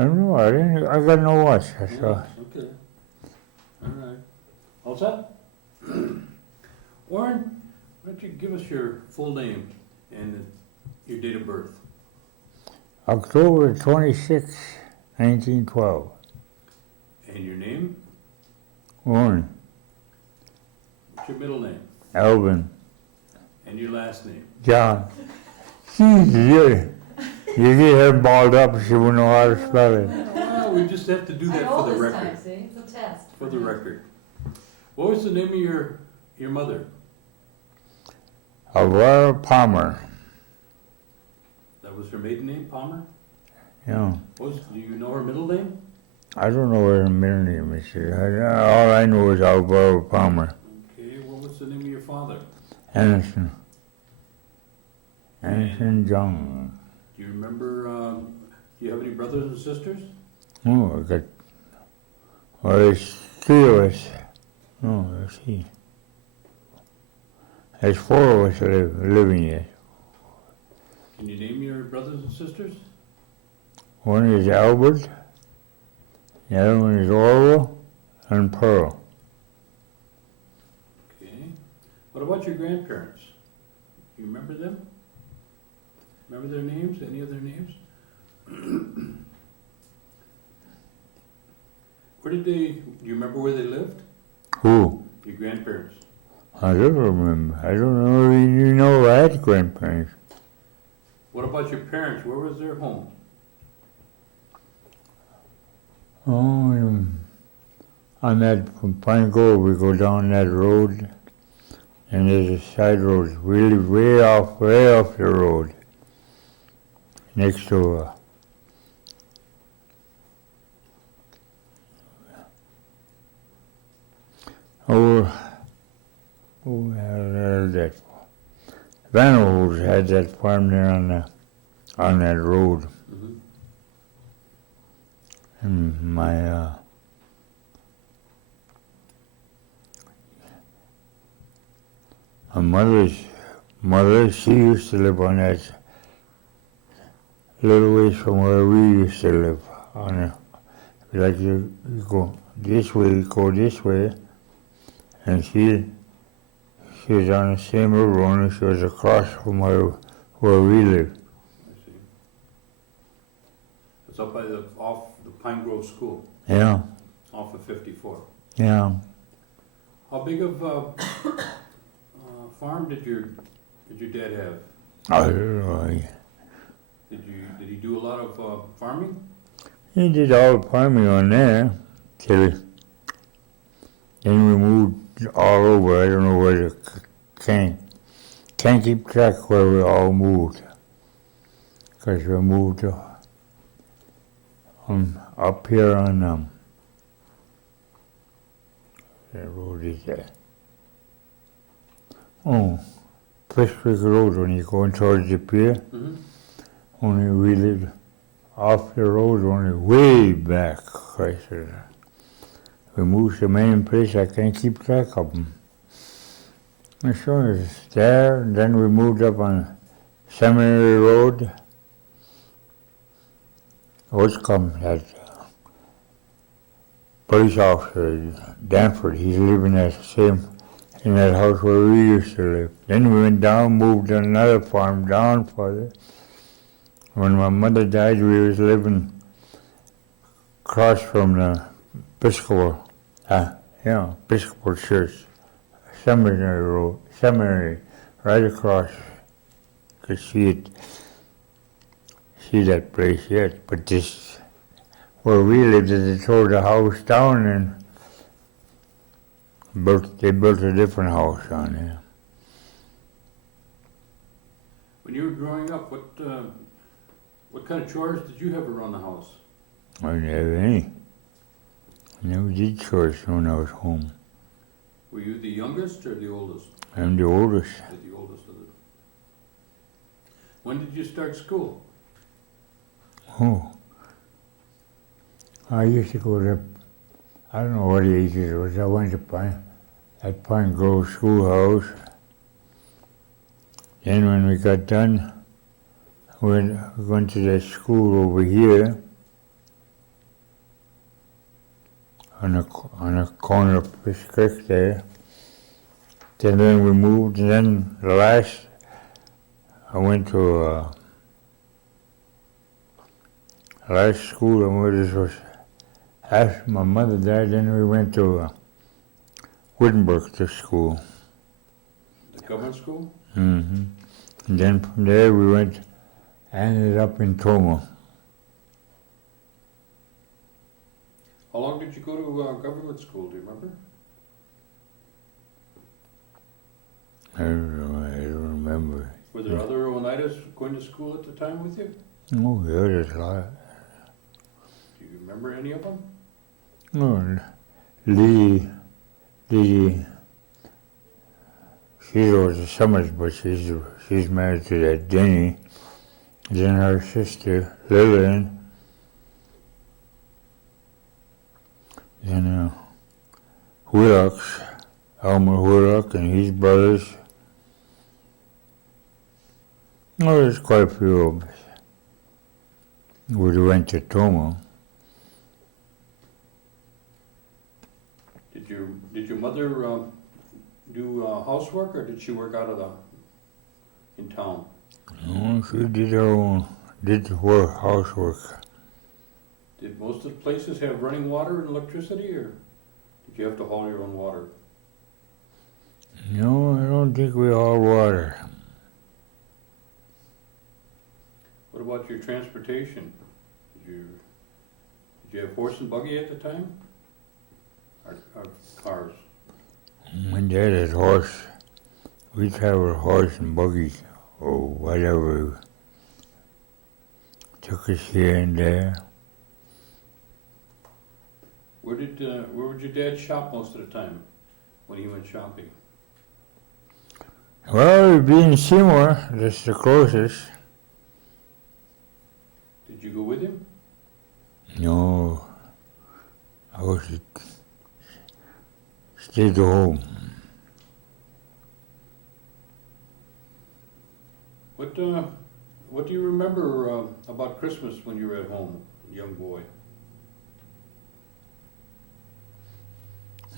I don't know. I got no watch. That's Yeah, all. okay. All right. All set? Orin, why don't you give us your full name and your date of birth? October 26, 1912. And your name? Orin. What's your middle name? Alvin. And your last name? John. Jesus, you get her balled up, she wouldn't know how to spell it. Well, we just have to do that for the record. See, it's a test. For the record. What was the name of your mother? Aurora Palmer. That was her maiden name, Palmer? Yeah. Do you know her middle name? I don't know what her middle name is. All I know is Aurora Palmer. Okay, what was the name of your father? Anderson. Anderson John. Do you remember, do you have any brothers and sisters? Oh, I got. Well, there's three of us. No, let's see. There's four of us living yet. Can you name your brothers and sisters? One is Albert, the other one is Orwell, and Pearl. Okay. What about your grandparents? Do you remember them? Remember their names? Any of their names? Do you remember where they lived? Who? Your grandparents. I don't remember. I don't know if you know I had grandparents. What about your parents? Where was their home? Oh, on that from Pine Grove, we go down that road, and there's a side road. We live way off the road, next to who had that? Vanderhoof had that farm there on that road. Mm-hmm. And my mother, she used to live on that little ways from where we used to live. Like you go this way, and she was on the same road, only she was across from where we live. I see. It's up off the Pine Grove School, Yeah, off of 54. yeah. How big of a farm did your dad have? I don't know. Did he do a lot of farming? He did all the farming on there till then we moved all over. I don't know where the can't keep track where we all moved, because we moved up here on that road is that? Oh, Fish Creek Road when you're going towards the pier. Mm-hmm. Only we lived off the road, only way back. I said, we moved to the main place, I can't keep track of them. And so it's there, and then we moved up on Seminary Road. What's come, that police officer, Danford, he's living in that house where we used to live. Then we went down, moved to another farm down further. When my mother died, we was living across from the Episcopal Church, Seminary, right across. Could see that place yet, but this, where we lived, they tore the house down and they built a different house on there. When you were growing up, what kind of chores did you have around the house? I didn't have any. I never did chores when I was home. Were you the youngest or the oldest? I'm the oldest. The oldest of them. When did you start school? Oh. I used to go to, I don't know what age it was. I went to Pine Grove Schoolhouse. Then when we got done, we went to that school over here. on the corner of Fish Creek there. Then we moved, and then I went to last school I went to was after my mother died. Then we went to Wittenberg to school. The government school? Mm-hmm. And then from there we ended up in Toma. How long did you go to government school, do you remember? I don't remember. Were there other Oneidas going to school at the time with you? Oh, yeah, there's a lot. Do you remember any of them? No, Lee, she was a Summers, but she's married to that Denny. Then her sister, Lillian. Then Willocks, Elmer Willock and his brothers. Oh, there's quite a few of us. We went to Toma. Did your mother do housework, or did she work in town? No, she did housework. Did most of the places have running water and electricity, or did you have to haul your own water? No, I don't think we hauled water. What about your transportation? Did you have horse and buggy at the time? Or cars? My dad had horse. We traveled horse and buggy or whatever. Took us here and there. Where would your dad shop most of the time when he went shopping? Well, we'd be in Seymour, that's the closest. Did you go with him? No, I stayed home. What do you remember about Christmas when you were at home, young boy?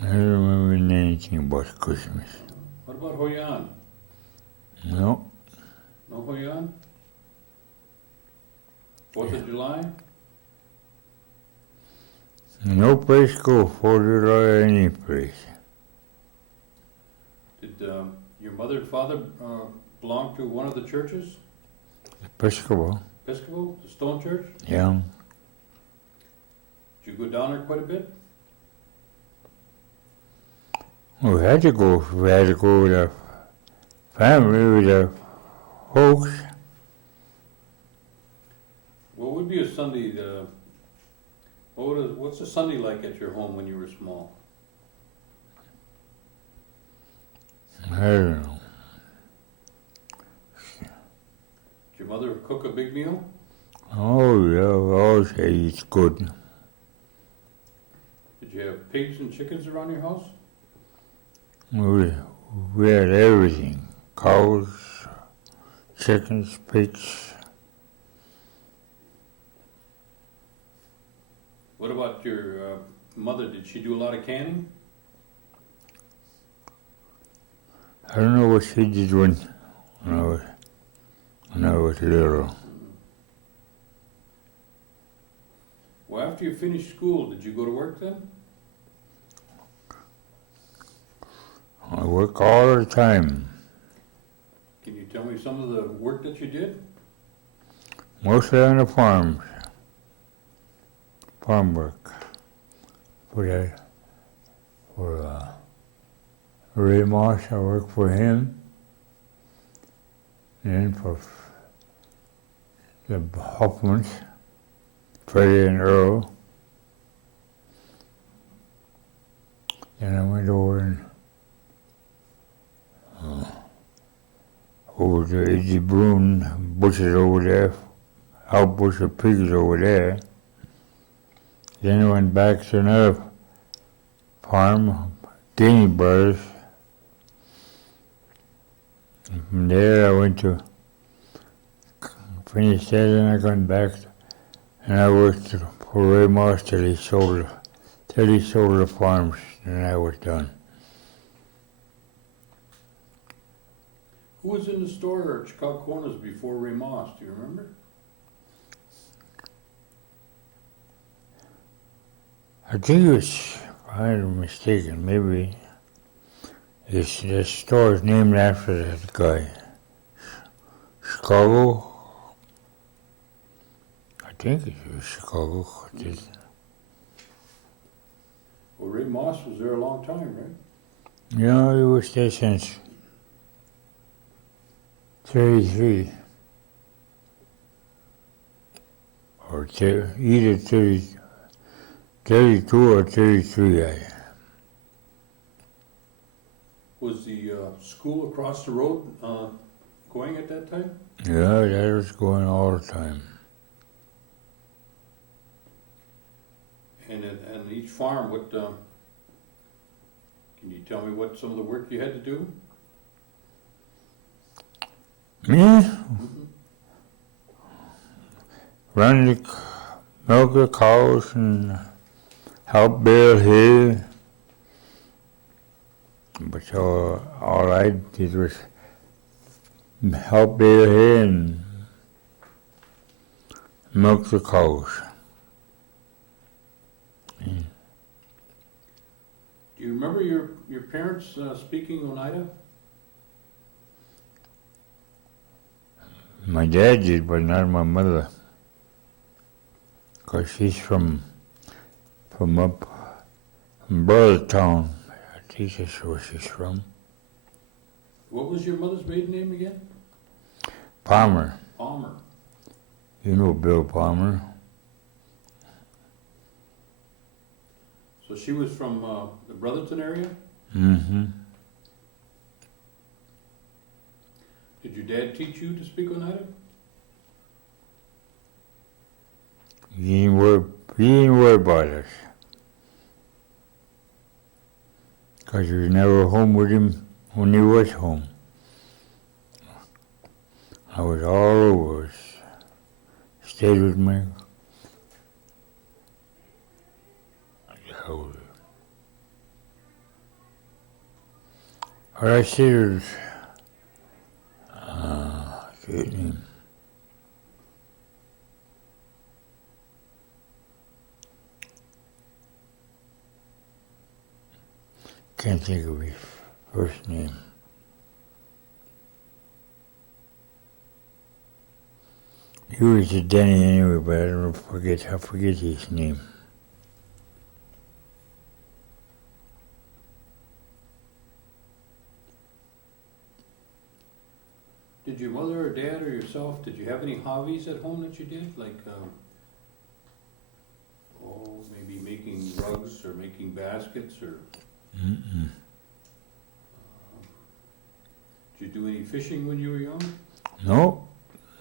I don't remember anything about Christmas. What about Hoyan? No. No Hoyan? 4th of July? No place to go, 4th of July or any place. Did your mother and father belong to one of the churches? Episcopal. Episcopal? The Stone Church? Yeah. Did you go down there quite a bit? We had to go with the family, with the folks. What would be a Sunday? What's a Sunday like at your home when you were small? I don't know. Did your mother cook a big meal? Oh, yeah, we always say it's good. Did you have pigs and chickens around your house? We had everything. Cows, chickens, pigs. What about your mother? Did she do a lot of canning? I don't know what she did when I was little. Well, after you finished school, did you go to work then? I work all the time. Can you tell me some of the work that you did? Mostly on the farms. Farm work. For Ray Moss, I worked for him. And then for the Hoffmans, Freddie and Earl. Then I went over to A.G. Broon, butchers over there, out butcher pigs over there. Then I went back to another farm, Gainey Brothers. And from there I went to finish that, and I went back and I worked for Ray Moss till he sold till he sold the farms, and I was done. Who was in the store at Chicago Corners before Ray Moss? Do you remember? I think it was, if I'm mistaken, maybe this store is named after that guy. Chicago? I think it was Chicago. Well, Ray Moss was there a long time, right? You know, he was there since 33. Or either 32 or 33. Was the school across the road going at that time? Yeah, that was going all the time. And each farm, what? Can you tell me what some of the work you had to do? Me? Mm-hmm. Run milk the cows and help bale hay. But so all I did was help bale hay and milk the cows. Do you remember your parents speaking Oneida? My dad did, but not my mother. Because she's from up from Burletown. I think that's where she's from. What was your mother's maiden name again? Palmer. Palmer. You know Bill Palmer. So she was from the Brotherton area? Mm-hmm. Did your dad teach you to speak Oneida? He didn't worry about us. Because we was never home with him when he was home. I was all over. Stayed with me. What I said was, good name. Can't think of his first name. He was a Denny anyway, but I forget his name. Did your mother or dad or yourself, did you have any hobbies at home that you did? Like, maybe making rugs or making baskets or... Mm-mm. Did you do any fishing when you were young? No,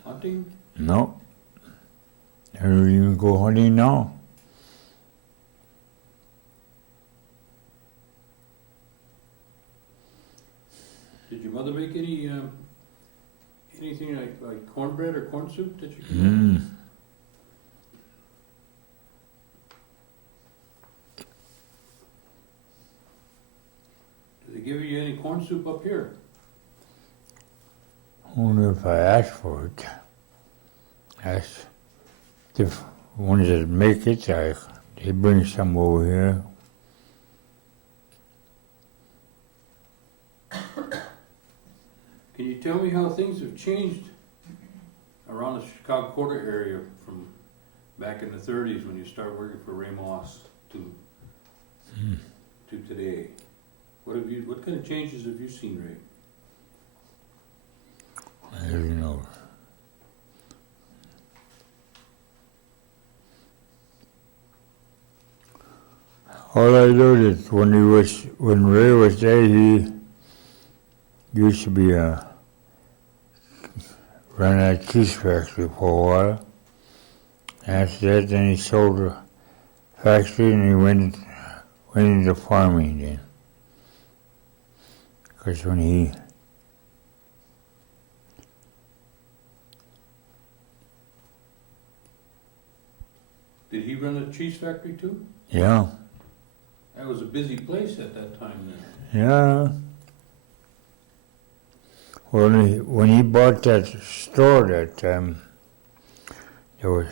Hunting? no. I don't even go hunting now. Did your mother make any anything like cornbread or corn soup that you could make? Mm. Did they give you any corn soup up here? Only if I ask for it. Ask the ones that make it, they bring some over here. Can you tell me how things have changed around the Chicago Quarter area from back in the 30s when you started working for Ray Moss to today? What kind of changes have you seen, Ray? I don't know. All I know is when Ray was there, he used to be running a cheese factory for a while. After that, then he sold the factory and he went into farming then. Because when he Did he run a cheese factory too? yeah, That was a busy place at that time then. Yeah. When he bought that store that time, there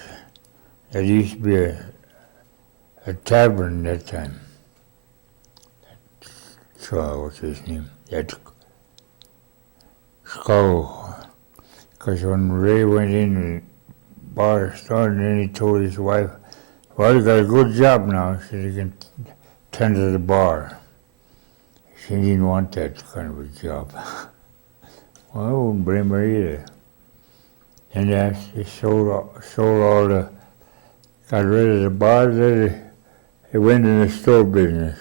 used to be a tavern that time. So what's his name? That Skull. Because when Ray went in and bought a store, and then he told his wife, well, you got a good job now. He said, you can tend to the bar. She didn't want that kind of a job. Well, I wouldn't blame her either. And they sold all the, got rid of the bars, they went in the store business.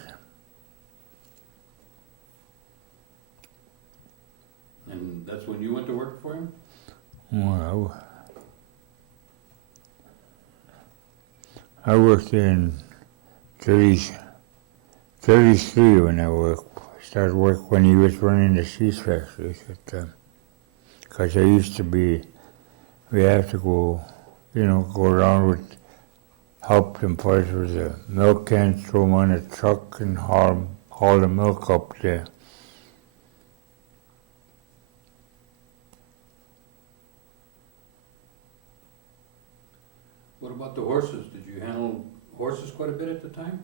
And that's when you went to work for him? Well, I worked in 33 when I started work when he was running the cheese factories. Because I used to be, we have to go, go around with, help them first with the milk cans, throw them on a truck and haul the milk up there. What about the horses? Did you handle horses quite a bit at the time?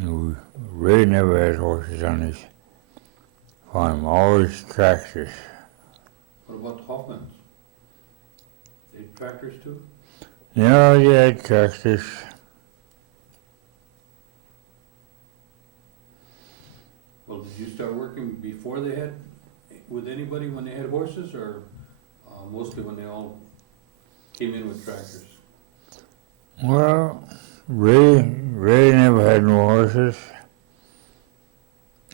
No, Ray never had horses on his farm, always tractors. What about the Hoffmans? They had tractors too? Yeah, they had tractors. Well, did you start working before they had, with anybody when they had horses, or mostly when they all came in with tractors? Well, Ray never had no horses.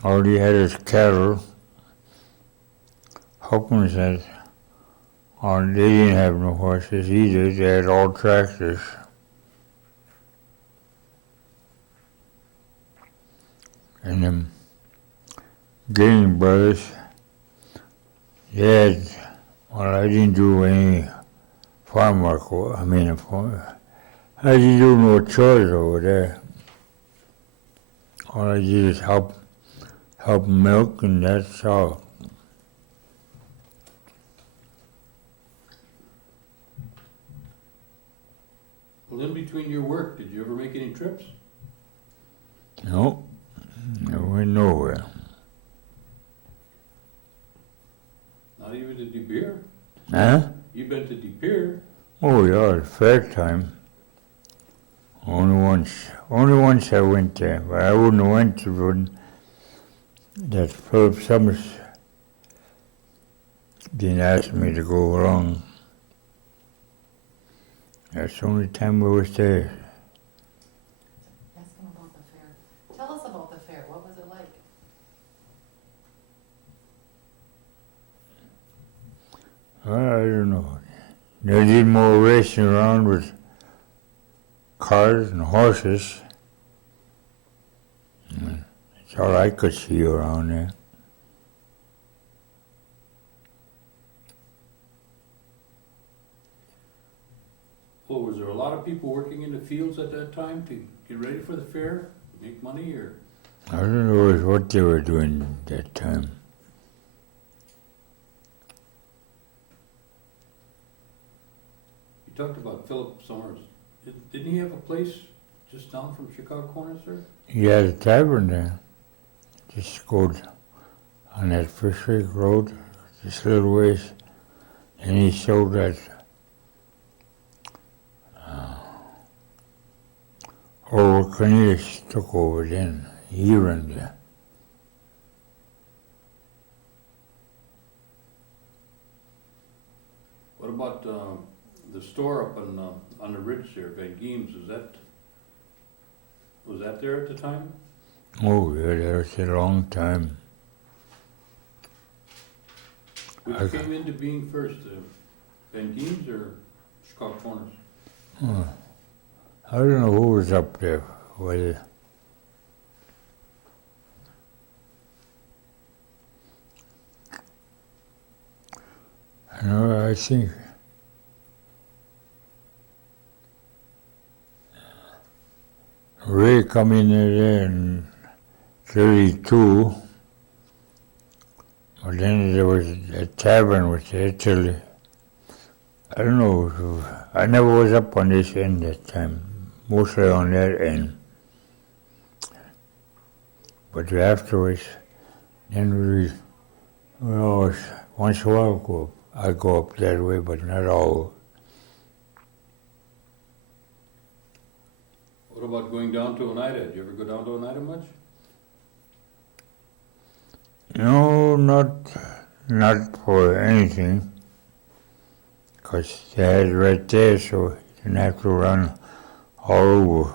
All he had is cattle. Hopkins had, or they didn't have no horses either. They had all tractors. And them Gaines brothers, they had, well, I didn't do any farm work. I didn't do no chores over there. All I did is help milk, and that's all. Well, in between your work, did you ever make any trips? No, I went nowhere. Not even to De Beer? Huh? You've been to De Beer? Oh yeah, at fair time. Only once I went there, but I wouldn't have went to when that Philip Summers didn't ask me to go along. That's the only time we was there. Ask him about the fair. Tell us about the fair. What was it like? Well, I don't know. They did more racing around with cars and horses. That's all I could see around there. Well, was there a lot of people working in the fields at that time to get ready for the fair, make money, or? I don't know what they were doing that time. You talked about Philip Summers. Didn't he have a place just down from Chicago Corner, sir? He had a tavern there. Just go on that Fish Lake Road, just a little ways, and he sold that Cornelius took over then. He ran there. What about the store up on the ridge there, Van Geem's? Was that there at the time? Oh yeah, that was a long time. Which came into being first, Van Geem's or Chicago Corners? I don't know who was up there. Whether I think Ray come in there and 32. But then there was a tavern which they till, I don't know, I never was up on this end that time, mostly on that end. But afterwards, then we always, once in a while I go up that way, but not all. What about going down to Oneida? Do you ever go down to Oneida much? No, not for anything, because they had it right there, so you didn't have to run all over.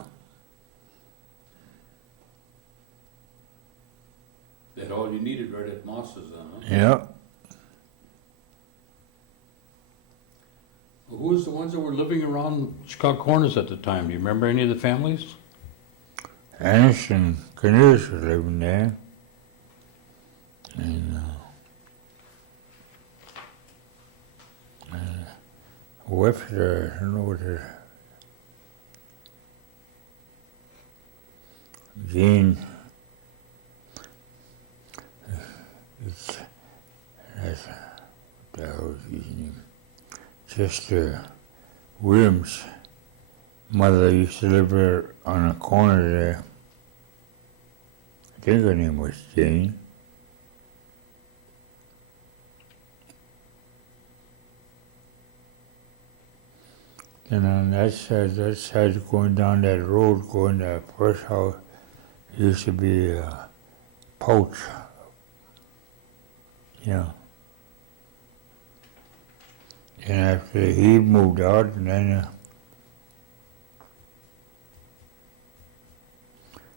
That all you needed right at Moss's then, huh? Yeah, Who was the ones that were living around Chicago Corners at the time? Do you remember any of the families? Anderson Canoes was living there. And Webster, I don't know what it, Gene, that's, what the hell was his name? Chester Williams' mother used to live there on a corner there. I think her name was Jane. And on that side going down that road, going to that first house, used to be a pouch. Yeah. And after he moved out, and then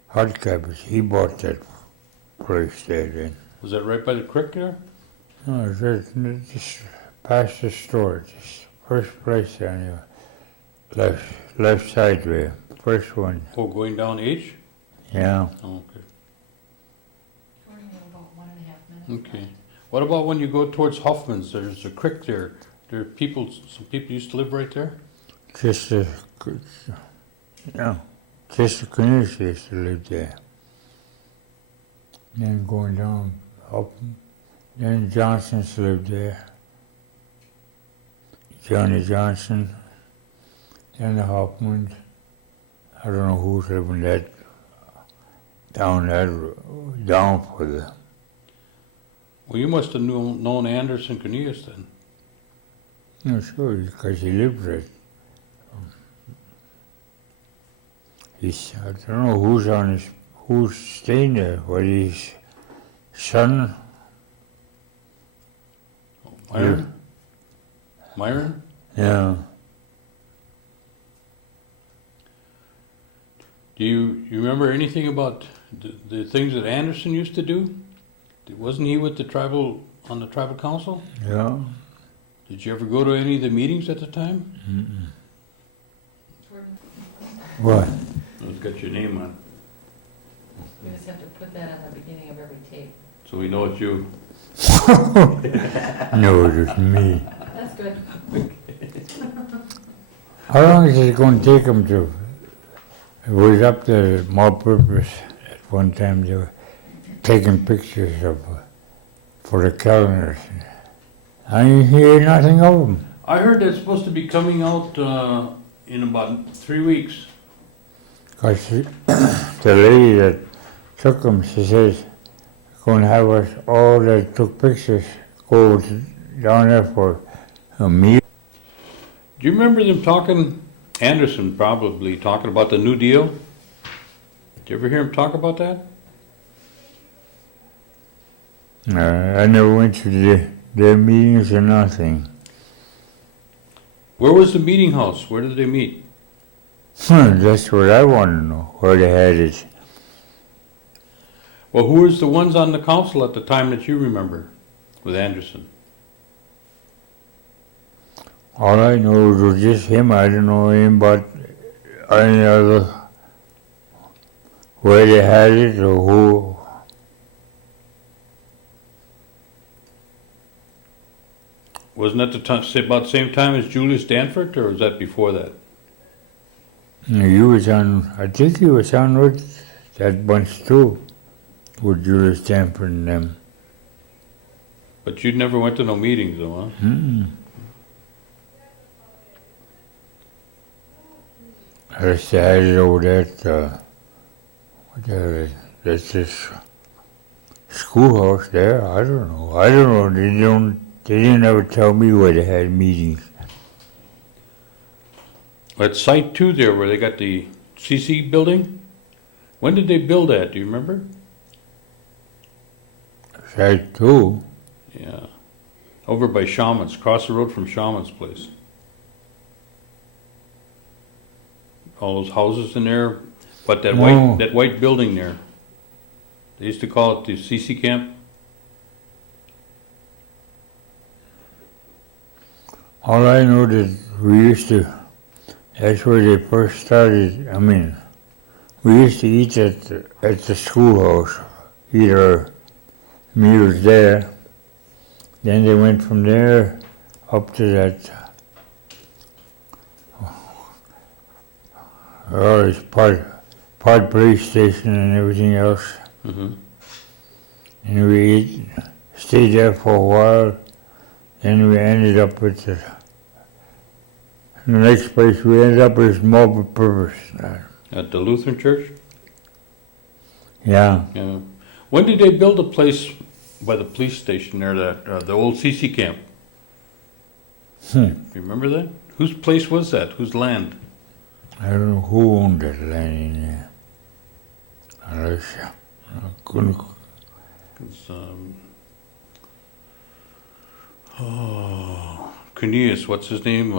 Hot Cabbage, he bought that place there then. Was that right by the creek there? No, it's just past the store, just first place anyway. Left side there, first one. Oh, going down H? Yeah. Oh, okay. We're in about 1.5 minutes. Okay. What about when you go towards Hoffman's? There's a creek there. There are people, some people used to live right there? Just the community used to live there. Then going down up, then Johnsons lived there. Johnny Johnson, then the Hoffmans. I don't know who's living down further. Well, you must have known Anderson Cornelius then. No, sure, because he lived there. I don't know who's staying there, whether his son. Myron? Myron? Yeah. Do you remember anything about the things that Anderson used to do? Wasn't he with on the tribal council? Yeah. Did you ever go to any of the meetings at the time? Mm-mm. Jordan, What? It's got your name on, we just have to put that on the beginning of every tape. so we know it's you. No, it was me. That's good. How long is it going to take them to? It was up to multipurpose at one time. They were taking pictures for the calendars. I didn't hear nothing of them. I heard that's supposed to be coming out in about 3 weeks. Because the lady that took them, she says, going to have us all that took pictures go down there for a meal. Do you remember them talking, Anderson probably, talking about the New Deal? Did you ever hear him talk about that? I never went to their meetings or nothing. Where was the meeting house? Where did they meet? That's what I want to know, where they had it. Well, who was the ones on the council at the time that you remember with Anderson? All I know was just him. I don't know him about any other, where they had it or who. Wasn't that about the same time as Julius Danforth, or was that before that? He was on, I think he was on with that bunch too. with Julie Stanford and them. But you never went to no meetings though, huh? I decided over that, what the hell is it? That's this schoolhouse there. I don't know. They didn't ever tell me where they had meetings. At Site 2 there, where they got the CC building, when did they build that? Do you remember? Site 2. Yeah. Over by Shaman's, across the road from Shaman's place. All those houses in there, but that No. white building there. They used to call it the CC camp. All I know that we used to, that's where they first started. I mean, we used to eat at the schoolhouse, eat our meals there. Then they went from there up to that, it's part police station and everything else. Mm-hmm. And we stayed there for a while. Then we ended up with the next place we ended up with multi-purpose. At the Lutheran church? Yeah. Yeah. When did they build a place by the police station there, that the old CC camp? You remember that? Whose place was that? Whose land? I don't know who owned that land in there. Unless I couldn't. Cornelius, what's his name?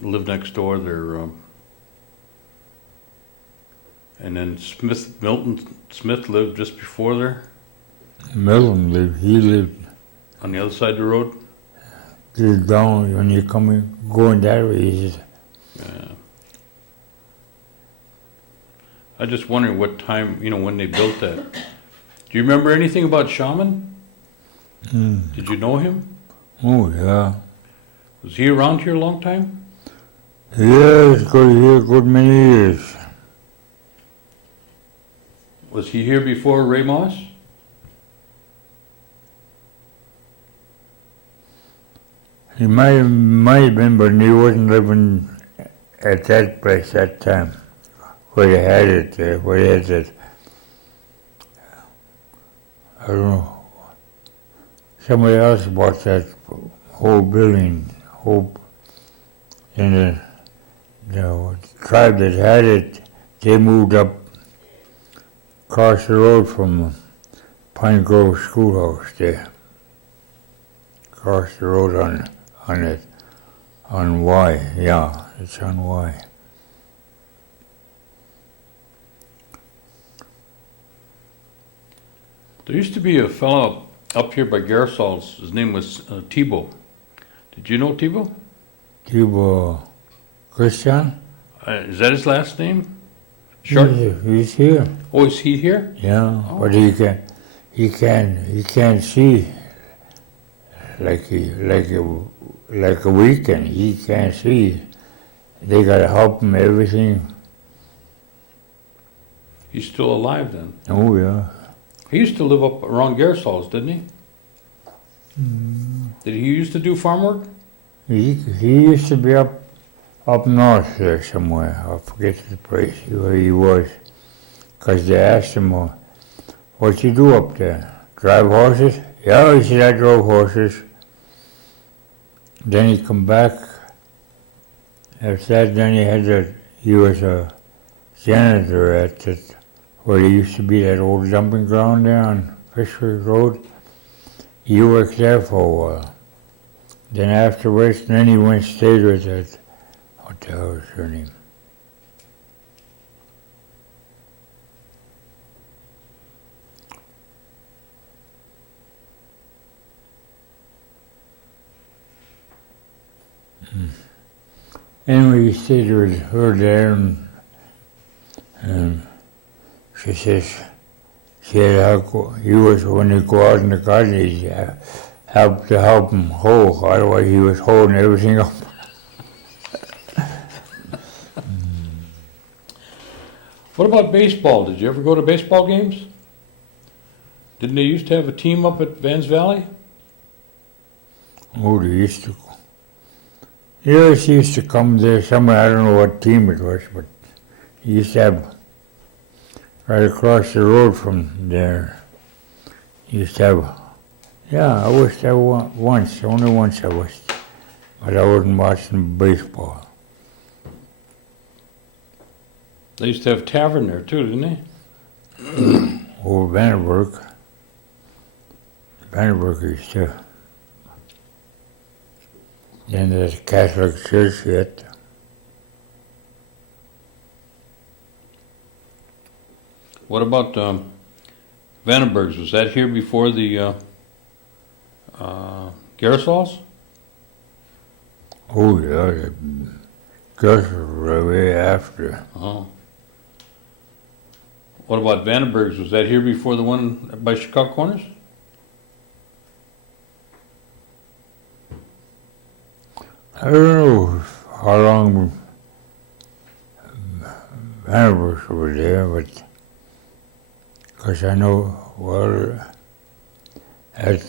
Lived next door there. And then Milton Smith lived just before there, Milton lived. He lived on the other side of the road. down when you going that way. Yeah. I just wondering what time, when they built that. Do you remember anything about Shaman? Did you know him? Oh yeah. Was he around here a long time? Yeah, he's got here a good many years. Was he here before Ray Moss? He might have been, but he wasn't living at that place that time, where they had it, where they had that. I don't know. Somebody else bought that whole building, and the tribe that had it, they moved up across the road from Pine Grove Schoolhouse there. Across the road on Y, yeah, it's on Y. There used to be a fellow up here by Garsol's. His name was Thibault. Did you know Thibault? Thibault Christian? Is that his last name? Short. He's here. Oh, is he here? Yeah, Oh. but he can't see like a weekend. He can't see. They gotta help him everything. He's still alive then. Oh yeah. He used to live up around Garsol's, didn't he? Did he used to do farm work? He used to be up north there somewhere. I forget the place where he was. 'Cause they asked him, what you do up there? Drive horses? Yeah, he said, I drove horses. Then he come back. After that, then he was a janitor at that, where there used to be that old dumping ground there on Fishwick Road. He worked there for a while. Then afterwards, then he went and stayed with that, what the hell was her name? Anyway, he stayed with her there, and she says, he was, when he go out in the garden, he help him hoe, otherwise he was holding everything up. What about baseball? Did you ever go to baseball games? Didn't they used to have a team up at Vans Valley? Oh, they used to. Yes, he used to come there somewhere. I don't know what team it was, but he used to have right across the road from there. He used to have. Yeah, I was there once. Only once I was, but I wasn't watching baseball. They used to have a tavern there too, didn't they? Old Vandenberg. Vandenberg used to. Then there's a Catholic church yet. What about Vandenberg's? Was that here before the Garisols? Oh yeah, the girls were right way after. Oh. What about Vandenberg's? Was that here before the one by Chicago Corners? I don't know how long Vandenberg were there, but because I know, well, at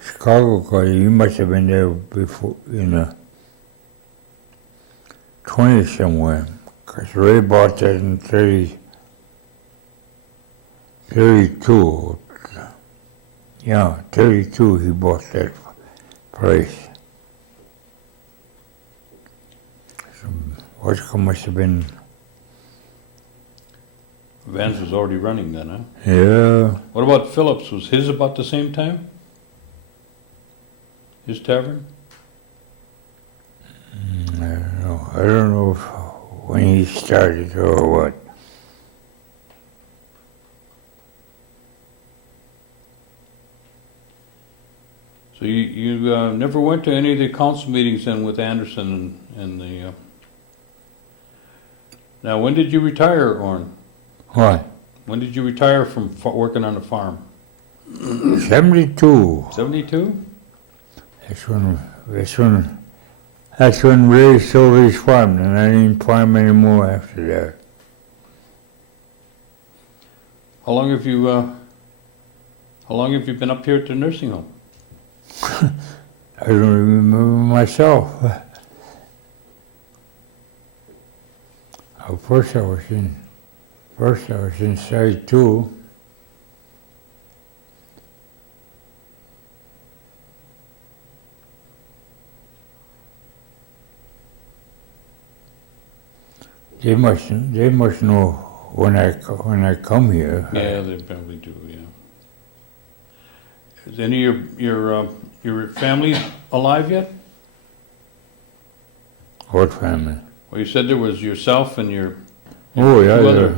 Chicago College, you must have been there before, in the 20s somewhere, because Ray bought that in 32. Yeah, 32 he bought that place. So, Oscar must have been, Vans was already running then, huh? yeah, What about Phillips? Was his about the same time? His tavern? I don't know if, when he started or what. So you never went to any of the council meetings then with Anderson and the... Now, when did you retire, Orin? What? When did you retire from working on the farm? 72. 72? That's when Ray sold his farm, and I didn't farm anymore after that. How long have you been up here at the nursing home? I don't remember myself. First I was inside too. They must know when I come here. Yeah, they probably do. Yeah. Is any of your family alive yet? What family? Well, you said there was yourself and your Oh yeah, two other.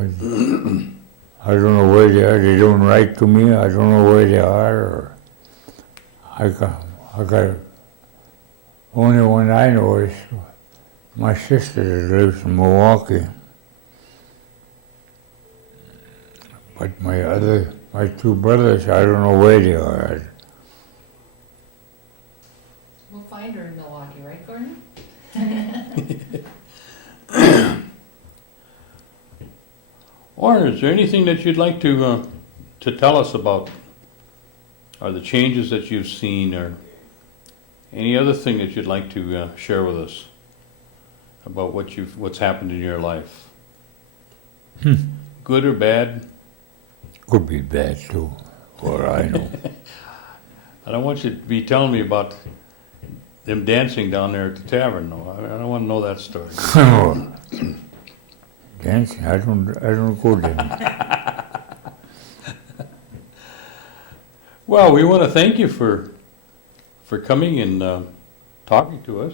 I don't know where they are. They don't write to me. I don't know where they are. Or I got only one I know is my sister that lives in Milwaukee. But my two brothers, I don't know where they are. We'll find her in Milwaukee, right, Gordon? Orin, is there anything that you'd like to tell us about, or the changes that you've seen, or any other thing that you'd like to share with us about what's happened in your life? Good or bad? Could be bad too, for all I know. I don't want you to be telling me about them dancing down there at the tavern, though. I don't want to know that story. Dancing, I don't go there. Well, we want to thank you for coming and talking to us.